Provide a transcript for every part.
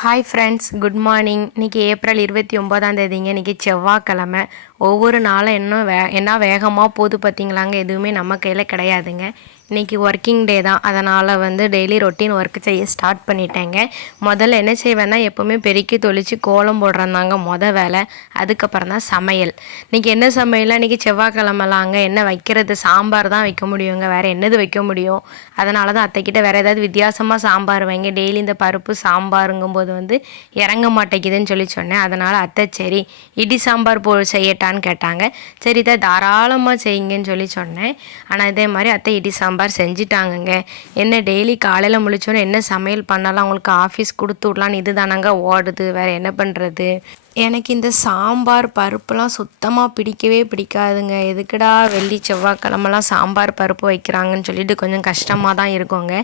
Hi friends good morning இன்றைக்கி April இருபத்தி ஒம்போதாம் தேதிங்க. இன்றைக்கி செவ்வாய்க்கிழமை. ஒவ்வொரு நாளும் இன்னும் வே என்ன வேகமாக போகுது பார்த்தீங்களாங்க எதுவுமே நம்ம கையில் கிடையாதுங்க. இன்றைக்கி ஒர்க்கிங் டே தான். அதனால் வந்து டெய்லி ரொட்டீன் ஒர்க் செய்ய ஸ்டார்ட் பண்ணிட்டேங்க. முதல்ல என்ன செய்வேன்னா எப்போவுமே பெருக்கி தொளித்து கோலம் போடுறதாங்க மொதல் வேலை. அதுக்கப்புறம் தான் சமையல். இன்றைக்கி என்ன சமையலாம் இன்றைக்கி செவ்வாய்க்கிழமலாங்க என்ன வைக்கிறது? சாம்பார் தான் வைக்க முடியுங்க. வேறு என்னது வைக்க முடியும்? அதனால தான் அத்தைக்கிட்ட வேறு ஏதாவது வித்தியாசமாக சாம்பார் வைங்க. டெய்லி இந்த பருப்பு சாம்பாருங்கும்போது வந்து இறங்க மாட்டேங்குதுன்னு சொல்லி சொன்னேன். அதனால் அத்தை சரி இடி சாம்பார் போ செய்யட்டான்னு கேட்டாங்க. சரி இதை தாராளமாக செய்யுங்கன்னு சொல்லி சொன்னேன். ஆனால் இதே மாதிரி அத்தை இடி சாம்பார் செஞ்சிட்டாங்கங்க. என்ன டெய்லி காலையில் முழிச்சோன்னே என்ன சமையல் பண்ணலாம் அவங்களுக்கு ஆஃபீஸ் கொடுத்து விடலான்னு இது தானங்க ஓடுது. வேறு என்ன பண்ணுறது எனக்கு இந்த சாம்பார் பருப்புலாம் சுத்தமாக பிடிக்கவே பிடிக்காதுங்க. எதுக்குடா வெள்ளி செவ்வாய்க்கிழமெல்லாம் சாம்பார் பருப்பு வைக்கிறாங்கன்னு சொல்லிட்டு கொஞ்சம் கஷ்டமாக தான் இருக்குங்க.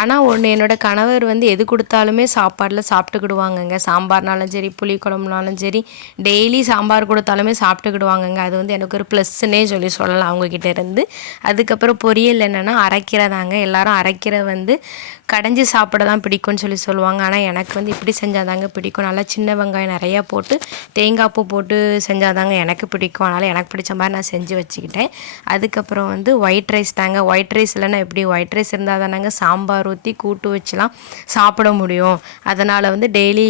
ஆனால் ஒன்று என்னோடய கணவர் வந்து எது கொடுத்தாலுமே சாப்பாடில் சாப்பிட்டுக்கிடுவாங்கங்க. சாம்பார்னாலும் சரி புளி குழம்புனாலும் சரி டெய்லி சாம்பார் கொடுத்தாலுமே சாப்பிட்டுக்கிடுவாங்கங்க. அது வந்து எனக்கு ஒரு ப்ளஸ்ன்னே சொல்லி சொல்லலாம் அவங்கக்கிட்ட இருந்து. அதுக்கப்புறம் பொரியல் என்னென்னா அரைக்கிறதாங்க எல்லாரும் அரைக்கிற வந்து கடைஞ்சி சாப்பிட தான் பிடிக்கும்னு சொல்லி சொல்லுவாங்க. ஆனால் எனக்கு வந்து இப்படி செஞ்சால் தாங்க பிடிக்கும். நல்லா சின்ன வெங்காயம் நிறையா போட்டு தேங்காய் பூ போட்டு செஞ்சால் தாங்க எனக்கு பிடிக்கும். அதனால் எனக்கு பிடிச்ச மாதிரி நான் செஞ்சு வச்சுக்கிட்டேன். அதுக்கப்புறம் வந்து ஒயிட் ரைஸ் தாங்க. ஒயிட் ரைஸ் இல்லைன்னா எப்படி? ஒயிட் ரைஸ் இருந்தால் தானேங்க சாம்பார் ஊற்றி கூட்டு வச்சுலாம் சாப்பிட முடியும். அதனால் வந்து டெய்லி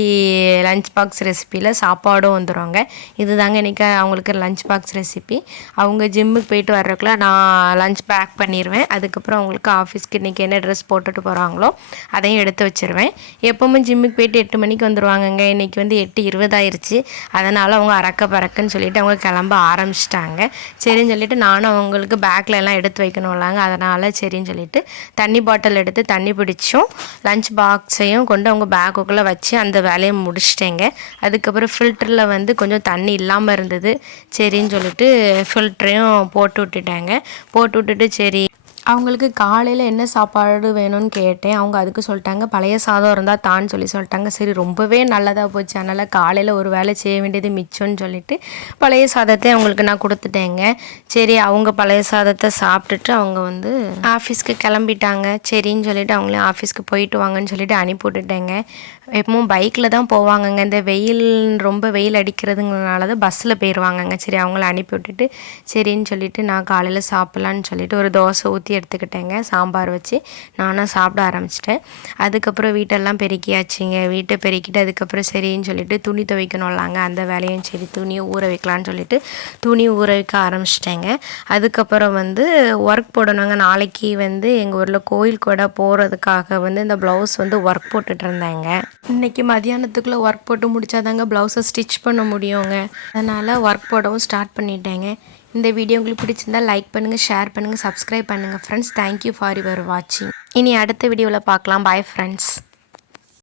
லஞ்ச் பாக்ஸ் ரெசிப்பியில் சாப்பாடும் வந்துடுவாங்க இது தாங்க இன்றைக்கி அவங்களுக்கு லஞ்ச் பாக்ஸ் ரெசிபி அவங்க ஜிம்முக்கு போயிட்டு வர்றதுக்குள்ள நான் லஞ்ச் பேக் பண்ணிடுவேன் அதுக்கப்புறம் அவங்களுக்கு ஆஃபீஸ்க்கு இன்றைக்கி என்ன ட்ரெஸ் போட்டுட்டு போகிறாங்களோ அதையும் எடுத்து வச்சிருவேன். எப்போவுமே ஜிம்முக்கு போயிட்டு எட்டு மணிக்கு வந்துடுவாங்கங்க இன்றைக்கி வந்து எட்டு இருபதாயிருச்சு அதனால் அவங்க அறக்க பறக்குன்னு சொல்லிட்டு அவங்க கிளம்ப ஆரம்பிச்சிட்டாங்க. சரின்னு சொல்லிட்டு நானும் அவங்களுக்கு பேக்கில் எல்லாம் எடுத்து வைக்கணும்லாங்க அதனால் சரின்னு சொல்லிட்டு தண்ணி பாட்டில் எடுத்து தண்ணி பிடிச்சும் லஞ்ச் பாக்ஸையும் கொண்டு அவங்க பேக்குக்குள்ளே வச்சு அந்த வேலையை முடிச்சிட்டேங்க. அதுக்கப்புறம் ஃபில்டரில் வந்து கொஞ்சம் தண்ணி இல்லாமல் இருந்தது. சரின்னு சொல்லிட்டு ஃபில்டரையும் போட்டு விட்டுட்டேங்க. போட்டு விட்டுட்டு சரி அவங்களுக்கு காலையில் என்ன சாப்பாடு வேணும்னு கேட்டேன். அவங்க அதுக்கு சொல்லிட்டாங்க பழைய சாதம் இருந்தால் தான்னு சொல்லி சொல்லிட்டாங்க. சரி ரொம்பவே நல்லதாக போச்சு. அதனால் காலையில் ஒரு வேலை செய்ய வேண்டியது மிச்சம்னு சொல்லிட்டு பழைய சாதத்தை அவங்களுக்கு நான் கொடுத்துட்டேங்க. சரி அவங்க பழைய சாதத்தை சாப்பிட்டுட்டு அவங்க வந்து ஆஃபீஸ்க்கு கிளம்பிட்டாங்க. சரின்னு சொல்லிட்டு அவங்களையும் ஆஃபீஸ்க்கு போயிட்டு வாங்கன்னு சொல்லிட்டு அனுப்பி விட்டுட்டேங்க. எப்பவும் பைக்கில் தான் போவாங்கங்க. இந்த வெயில் ரொம்ப வெயில் அடிக்கிறதுங்கிறனால தான் பஸ்ஸில் போயிடுவாங்கங்க சரி அவங்கள அனுப்பி விட்டுட்டு சரின்னு சொல்லிட்டு நான் காலையில் சாப்பிட்லான்னு சொல்லிட்டு ஒரு தோசை ஊற்றி எடுத்துக்கிட்டேங்க சாம்பார் வச்சு. நானும் சாப்பிட ஆரம்பிச்சிட்டேன். அதுக்கப்புறம் வீட்டெல்லாம் பெருக்கியாச்சுங்க. வீட்டை பெருக்கிட்டு அதுக்கப்புறம் சரின்னு சொல்லிட்டு துணி துவைக்கணும்லாங்க. அந்த வேலையும் சரி துணியை ஊற வைக்கலான்னு சொல்லிட்டு துணி ஊற வைக்க ஆரம்பிச்சிட்டேங்க. அதுக்கப்புறம் வந்து ஒர்க் போடணுங்க. நாளைக்கு வந்து எங்கள் ஊரில் கோயில் கூட போகிறதுக்காக வந்து இந்த ப்ளவுஸ் வந்து ஒர்க் போட்டுட்டு இருந்தாங்க. இன்னைக்கு மதியானத்துக்குள்ளே ஒர்க் போட்டு முடிச்சாதாங்க ப்ளவுஸை ஸ்டிச் பண்ண முடியுங்க. அதனால் ஒர்க் போடவும் ஸ்டார்ட் பண்ணிட்டேங்க. இந்த வீடியோ உங்களுக்கு பிடிச்சிருந்தா லைக் பண்ணுங்கள் ஷேர் பண்ணுங்கள் சப்ஸ்கிரைப் பண்ணுங்கள் ஃப்ரெண்ட்ஸ் தேங்க்யூ ஃபார் யுவர் வாட்சிங் இனி அடுத்த வீடியோவில் பார்க்கலாம். Bye friends